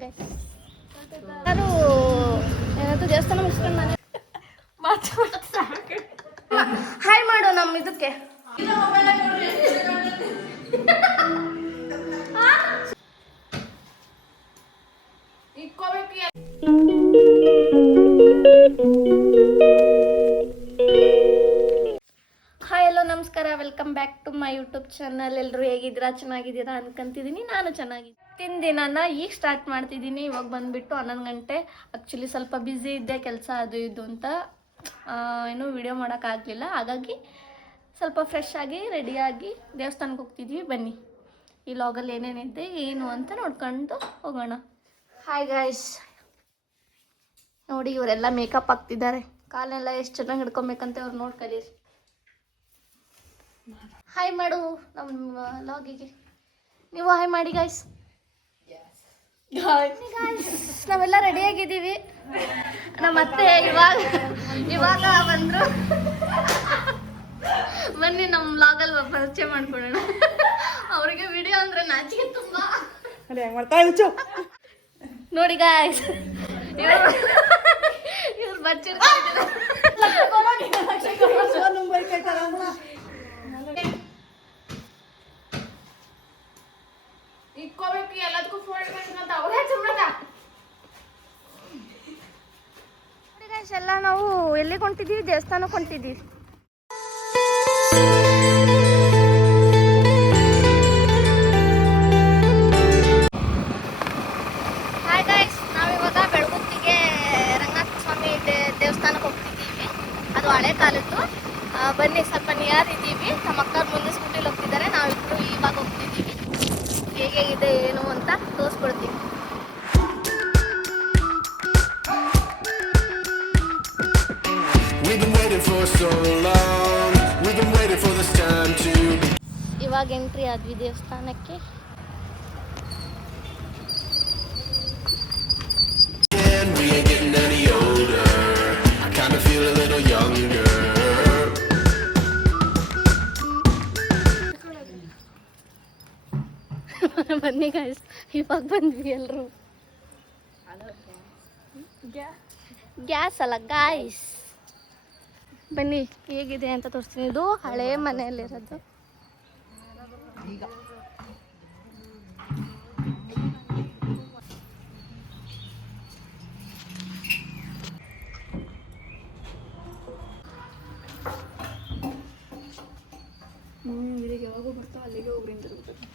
ಯಾರು ಏನಾದ್ರು ದೇವಸ್ಥಾನ ಮುಗಿಸ್ಕೊಂಡು ನಾನು ಹಾಯ್ ಮಾಡು ನಮ್ಮ ಇದಕ್ಕೆ. ಹಾಯ್ ಎಲ್ಲೋ ನಮಸ್ಕಾರ, welcome back to my YouTube channel. ಎಲ್ಲರೂ ಹೇಗಿದ್ದೀರಾ? ಚೆನ್ನಾಗಿದ್ದೀರಾ ಅನ್ಕೊಂತಿದ್ದೀನಿ. ನಾನು ಚೆನ್ನಾಗಿದ್ದೀನಿ. ದಿನಾನ ಈಗ ಸ್ಟಾರ್ಟ್ ಮಾಡ್ತಿದ್ದೀನಿ. ಇವಾಗ ಬಂದುಬಿಟ್ಟು 11 ಗಂಟೆ. ಆ್ಯಕ್ಚುಲಿ ಸ್ವಲ್ಪ ಬ್ಯುಸಿ ಇದ್ದೆ, ಕೆಲಸ ಅದು ಇದು ಅಂತ ಏನೂ ವಿಡಿಯೋ ಮಾಡೋಕ್ಕಾಗಲಿಲ್ಲ. ಹಾಗಾಗಿ ಸ್ವಲ್ಪ ಫ್ರೆಶ್ ಆಗಿ ರೆಡಿಯಾಗಿ ದೇವಸ್ಥಾನಕ್ಕೆ ಹೋಗ್ತಿದ್ವಿ. ಬನ್ನಿ ಈ ಲಾಗಲ್ಲಿ ಏನೇನಿದೆ ಏನು ಅಂತ ನೋಡ್ಕೊಂಡು ಹೋಗೋಣ. ಹಾಯ್ ಗಾಯ್ಸ್, ನೋಡಿ ಇವರೆಲ್ಲ ಮೇಕಪ್ ಹಾಕ್ತಿದ್ದಾರೆ. ಕಾಲೆಲ್ಲ ಎಷ್ಟು ಚೆನ್ನಾಗಿ ಹಿಡ್ಕೊಬೇಕಂತ ಅವ್ರು ನೋಡಿ ಕಲೀರಿ. ಹಾಯ್ ಮಾಡು ನಮ್ಮ ಲಾಗಿಗೆ. ನೀವು ಹಾಯ್ ಮಾಡಿ ಗಾಯ್ಸ್. ನಾವೆಲ್ಲ ರೆಡಿಯಾಗಿದ್ದೀವಿ. ನಮ್ಮ ಅತ್ತೆ ಇವಾಗ ಬಂದರು. ಬನ್ನಿ ನಮ್ಮ ಲಾಗಲ್ಲಿ ಪರಿಚಯ ಮಾಡ್ಕೊಳ್ಳೋಣ. ಅವ್ರಿಗೆ ವಿಡಿಯೋ ಅಂದರೆ ನಾಚಿಕೆ ತುಂಬ. ನೋಡಿ ಗಾಯ್ಸ್, ಇವ್ರು ಬರ್ಚಿರ್ತಾರೆ. ಇಟ್ಕೋಬೇಕು ಎಲ್ಲದಕ್ಕೂ ಫೋನ್ ಮಾಡ್ಕೊಂತ ಅವರೇ ಸುಮ್ಮನೆ. ಎಲ್ಲ ನಾವು ಎಲ್ಲಿಗೆ ಹೊಂಟಿದ್ದೀವಿ? ದೇವಸ್ಥಾನಕ್ಕೆ ಹೊಂಟಿದ್ದೀವಿ. ಹಾಯ್ ಗಾಯ್ಸ್, ನಾವಿವಾಗ ಬೆಳಗುತ್ತಿಗೆ ರಂಗನಾಥ ಸ್ವಾಮಿ ದೇವಸ್ಥಾನಕ್ಕೆ ಹೋಗ್ತಿದ್ದೀವಿ. ಅದು ಹಳೆ ಕಾಲದ್ದು. ಬನ್ನಿ, ಸ್ವಲ್ಪ ನಿಯರ್ ಇದ್ದೀವಿ. ನಮ್ಮ ಅಕ್ಕವ್ರು ಮುಂದೆ ಸ್ಕೂಟಿಲಿ ಹೋಗ್ತಿದ್ದಾರೆ, ನಾವಿಬ್ಬರು ಇವಾಗ ಹೋಗ್ತಿದ್ದೀವಿ. ಹೇಗಿದೆ ಏನು ಅಂತ ತೋರಿಸ್ಕೊಡ್ತೀವಿ. ಇವಾಗ ಎಂಟ್ರಿ ಆದ್ವಿ ದೇವಸ್ಥಾನಕ್ಕೆ. ಬನ್ನಿ ಗಾಯ್ಸ್, ಇವಾಗ ಬಂದ್ವಿ ಎಲ್ಲರೂ. ಗ್ಯಾಸ್ ಅಲ್ಲ ಗಾಯ್ಸ್. ಬನ್ನಿ ಹೇಗಿದೆ ಅಂತ ತೋರಿಸ್ತೀನಿ. ಇದು ಹಳೆ ಮನೆಯಲ್ಲಿರೋದು. ಇಲ್ಲಿಗೆ ಯಾವಾಗ ಬರ್ತಾ ಅಲ್ಲಿಗೆ ಹೋಗ್ರಿ ಅಂತ ಇರ್ಬೇಕು.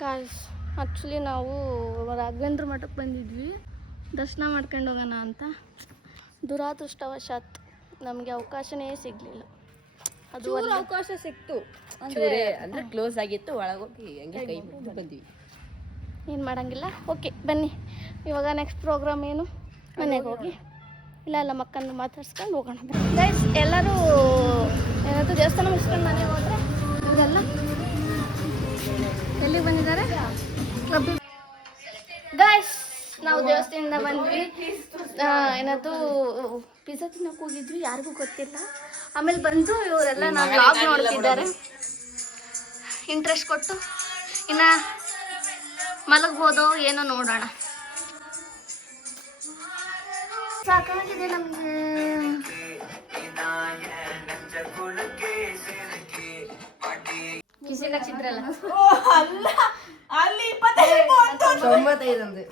ಗಾಯ್ಸ್, ಆ್ಯಕ್ಚುಲಿ ನಾವು ರಾಘವೇಂದ್ರ ಮಠಕ್ಕೆ ಬಂದಿದ್ವಿ ದರ್ಶನ ಮಾಡ್ಕೊಂಡು ಹೋಗೋಣ ಅಂತ. ದುರಾದೃಷ್ಟವಶಾತ್ ನಮಗೆ ಅವಕಾಶನೇ ಸಿಗಲಿಲ್ಲ. ಅದು ಒಂದು ಅವಕಾಶ ಸಿಕ್ತು ಅಂದರೆ ಕ್ಲೋಸ್ ಆಗಿತ್ತು. ಒಳಗೋಗಿ ಹಂಗೆ ಕೈ ಮುಗಿದು ಬಂದ್ವಿ. ಏನು ಮಾಡೋಂಗಿಲ್ಲ. ಓಕೆ ಬನ್ನಿ, ಇವಾಗ ನೆಕ್ಸ್ಟ್ ಪ್ರೋಗ್ರಾಮ್ ಏನು? ಮನೆಗೆ ಹೋಗಿ ಇಲ್ಲ ಮಕ್ಕಳನ್ನು ಮಾತಾಡ್ಸ್ಕೊಂಡು ಹೋಗೋಣ. ಗೈಸ್, ಎಲ್ಲರೂ ಏನಾದರೂ ದೇವಸ್ಥಾನ ಮುಗಿಸ್ಕೊಂಡು ಮನೆಗೆ ಹೋದರೆ ಇವರೆಲ್ಲ ಎಲ್ಲಿಗೆ ಬಂದಿದ್ದಾರೆ? ಗಾಯ್ಸ್, ನಾವು ದೇವಸ್ಥಾನದಿಂದ ಬಂದ್ವಿ. ಏನಾದರೂ ಪಿಜ್ಜಾ ತಿನ್ನೋಕೆ ಹೋಗಿದ್ವಿ, ಯಾರಿಗೂ ಗೊತ್ತಿಲ್ಲ. ಆಮೇಲೆ ಬಂದು ಇವರೆಲ್ಲ ನಾನು ವ್ಲಾಗ್ ನೋಡ್ತಿದ್ದಾರೆ ಇಂಟ್ರೆಸ್ಟ್ ಕೊಟ್ಟು. ಇನ್ನು ಮಲಗ್ಬೋದೋ ಏನೋ ನೋಡೋಣ. ಸಾಕಾಗಿದೆ ನಮಗೆ. ಕಿಸಿ ಹಚ್ಚಿದ್ರಲ್ಲ ಅಲ್ಲಿ 95 ಅಂದೆ.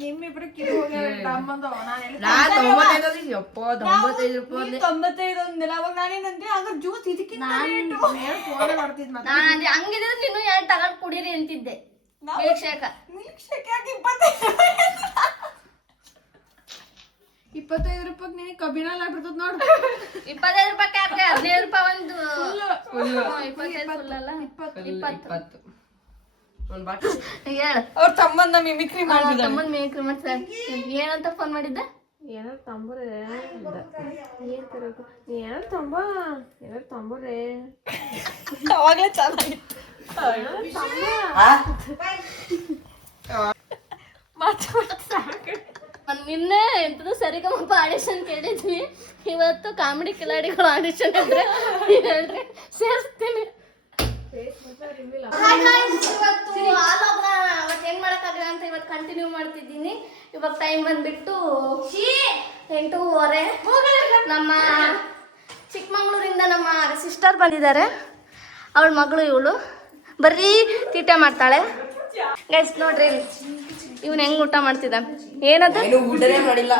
ನಿಮ್ಮಿಬ್ರು ಕಿವಿ ಹೋಗ್ಯಾರ. ನಮ್ಮಂದು ನಾನು 95 ಯಪ್ಪ 95 ರೂಪಾಯಿ 95 ಅಂದಿಲ್ಲ. ಅವಾಗ ನಾನೇನಂತೆ ಆಗ ಜ್ಯೂಸ್ ಇದಕ್ಕಿಂತ ಹಂಗಿದ್ರೆ ನೀನು 2 ತಗೊಂಡು ಕುಡೀರಿ ಅಂತಿದ್ದೆ. ಮಿಲ್ಕ್ ಶೇಕ್ ಯಾಕೆ 25 ರೂಪಾಯಿ ನೀನು ಕಬ್ಬಿನಲ್ಲಿ ಆಗ್ಬಿಡ್ತದ ನೋಡು. 25 ರೂಪಾಯಿ ಕ್ಯಾಬ್ಗೆ 15 ರೂಪಾಯಿ ಒಂದು 25 ಫುಲ್ ಅಲ್ಲ 20. ಒಂದ್ ಬಾಕಿ ಹೇಳು ಅವ್ರ ತಮ್ಮನ್ನ ಮಿಮಿಕ್ರಿ ತಮ್ಮನ್ ಮೇಕ್ರಿ ಮಾಡ್ತಾರೆ ಏನಂತ ಫೋನ್ ಮಾಡಿದ್ದೆ ಏನೋ ತಂಬರೇ ಏನ್ ತರಬೇಕು ಏನೋ ತಂಬರೇ ಅವಾಗ್ಲೇ ಚೆನ್ನಾಗಿತ್ತು ನಿನ್ನೆ ಎಂತದ್ದು ಸರಿಗಮಪ ಆಡಿಷನ್ ಕೇಳಿದ್ವಿ ಇವತ್ತು ಕಾಮಿಡಿ ಕಿಲಾಡಿಗಳು ಆಡಿಷನ್ ಇದ್ರೆ ಹೇಳ್ರಿ ಸೇರಿಸ್ತೀನಿ ಇವತ್ತು ಏನ್ ಮಾಡಕ್ಕಾಗಲ್ಲ ಅಂತ ಇವತ್ತು ಕಂಟಿನ್ಯೂ ಮಾಡ್ತಿದ್ದೀನಿ. ಇವಾಗ ಟೈಮ್ ಬಂದ್ಬಿಟ್ಟು 8:30. ನಮ್ಮ ಚಿಕ್ಕಮಂಗ್ಳೂರಿಂದ ನಮ್ಮ ಸಿಸ್ಟರ್ ಬಂದಿದ್ದಾರೆ. ಅವಳ ಮಗಳು ಇವಳು ಬರೀ ತೀಟೆ ಮಾಡ್ತಾಳೆ. ಗೈಸ್ ನೋಡ್ರಿ ಇವನ್ ಹೆಂಗ್ ಊಟ ಮಾಡ್ತಿದ್ದ ಏನದು ಊಟನೇ ಮಾಡಿಲ್ಲ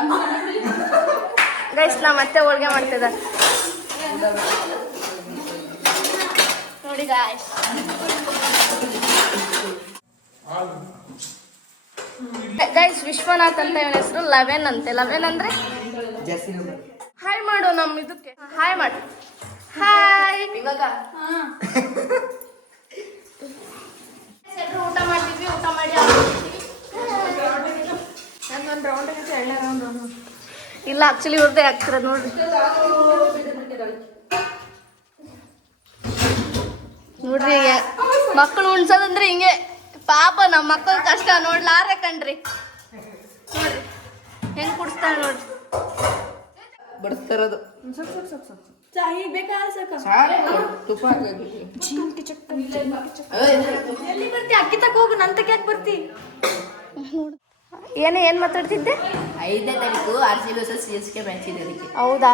ಗೈಸ್ ಮತ್ತೆ ಹೋಳಿಗೆ ಮಾಡ್ತಿದ್ದ ನೋಡಿ ಗಾಯ್ಸ್. ಗೈಸ್ ವಿಶ್ವನಾಥ್ ಅಂತ ಇವನ ಹೆಸರು 11 ಅಂತೆ. 11 ಅಂದ್ರೆ ಹಾಯ್ ಮಾಡು ನಮ್ಮ ಇದಕ್ಕೆ ಹಾಯ್ ಮಾಡು. ಹಾಯ್ ಇವಾಗ ಎಲ್ಲರೂ ಊಟ ಮಾಡ್ತಿದ್ವಿ. ಊಟ ಮಾಡಿ ಇಲ್ಲ ಆಕ್ಚುಲಿ ಇವ್ರದ್ದೇ ಆಗ್ತಿರೋದು ನೋಡ್ರಿ. ನೋಡ್ರಿ ಮಕ್ಕಳು ಉಣ್ಸೋದಂದ್ರೆ ಹಿಂಗೆ ಪಾಪ ನಮ್ಮ ಮಕ್ಕಳ ಕಷ್ಟ ನೋಡ್ಲಾರೆ ಕಣ್ರಿ. ನೋಡ್ರಿ ಹೆಂಗ್ ಕುಡಿಸ್ತಾಳೆ ನೋಡ್ರಿ. ಬಡಿಸ್ತಾರದು ತುಪ್ಪ ಎಲ್ಲಿ ಬರ್ತಿ ಅಕ್ಕಿ ತಕ ಹೋಗು ನನ್ ತಕ ಯಾಕೆ ಬರ್ತಿ ಏನ್ ಮಾತಾಡ್ತಿದ್ದೆ 5ನೇ ತಾರೀಕು RCB versus CSK ಮ್ಯಾಚ್ ಇದೆ ಅದಕ್ಕೆ. ಹೌದಾ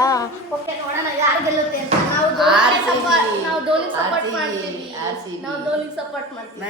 ಓಕೆ ನೋಡೋಣ ಯಾರು ಗೆಲ್ಲುತ್ತೆ ಅಂತ. ನಾವು ಧೋನಿ ಸಪೋರ್ಟ್ ಮಾಡ್ತೀವಿ. ನಾವು ಧೋನಿ ಸಪೋರ್ಟ್ ಮಾಡ್ತೀವಿ.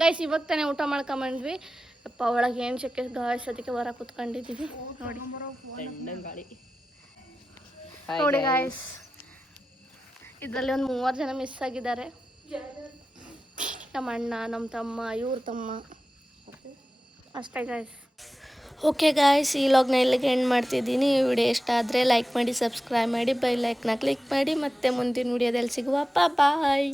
ಗೈಸ್ ಇವಾಗ ತಾನೇ ಊಟ ಮಾಡ್ಕೊಂಬಂದ್ವಿ. ಅಪ್ಪ ಒಳಗೆ ಏನು ಶೆಕೆ ಗಾಯ್ಸ್ ಅದಕ್ಕೆ ಹೊರ ಕೂತ್ಕೊಂಡಿದ್ದೀವಿ ನೋಡಿ. ನೋಡಿ ಗಾಯ್ಸ್ ಇದರಲ್ಲಿ ಒಂದು 3 ಜನ ಮಿಸ್ ಆಗಿದ್ದಾರೆ. ನಮ್ಮ ಅಣ್ಣ, ನಮ್ಮ ತಮ್ಮ, ಇವ್ರ ತಮ್ಮ ಅಷ್ಟೇ ಗಾಯ್ಸ್. ಓಕೆ ಗಾಯ್ಸ್ ಈ ಲಾಗ್ನ ಇಲ್ಲಿಗೆ ಎಂಡ್ ಮಾಡ್ತಿದ್ದೀನಿ. ಈ ವಿಡಿಯೋ ಇಷ್ಟ ಆದರೆ ಲೈಕ್ ಮಾಡಿ, ಸಬ್ಸ್ಕ್ರೈಬ್ ಮಾಡಿ, ಬೆಲ್ ಐಕನ್ನ ಕ್ಲಿಕ್ ಮಾಡಿ. ಮತ್ತೆ ಮುಂದಿನ ವಿಡಿಯೋದಲ್ಲಿ ಸಿಗುವ. ಬಾಯ್.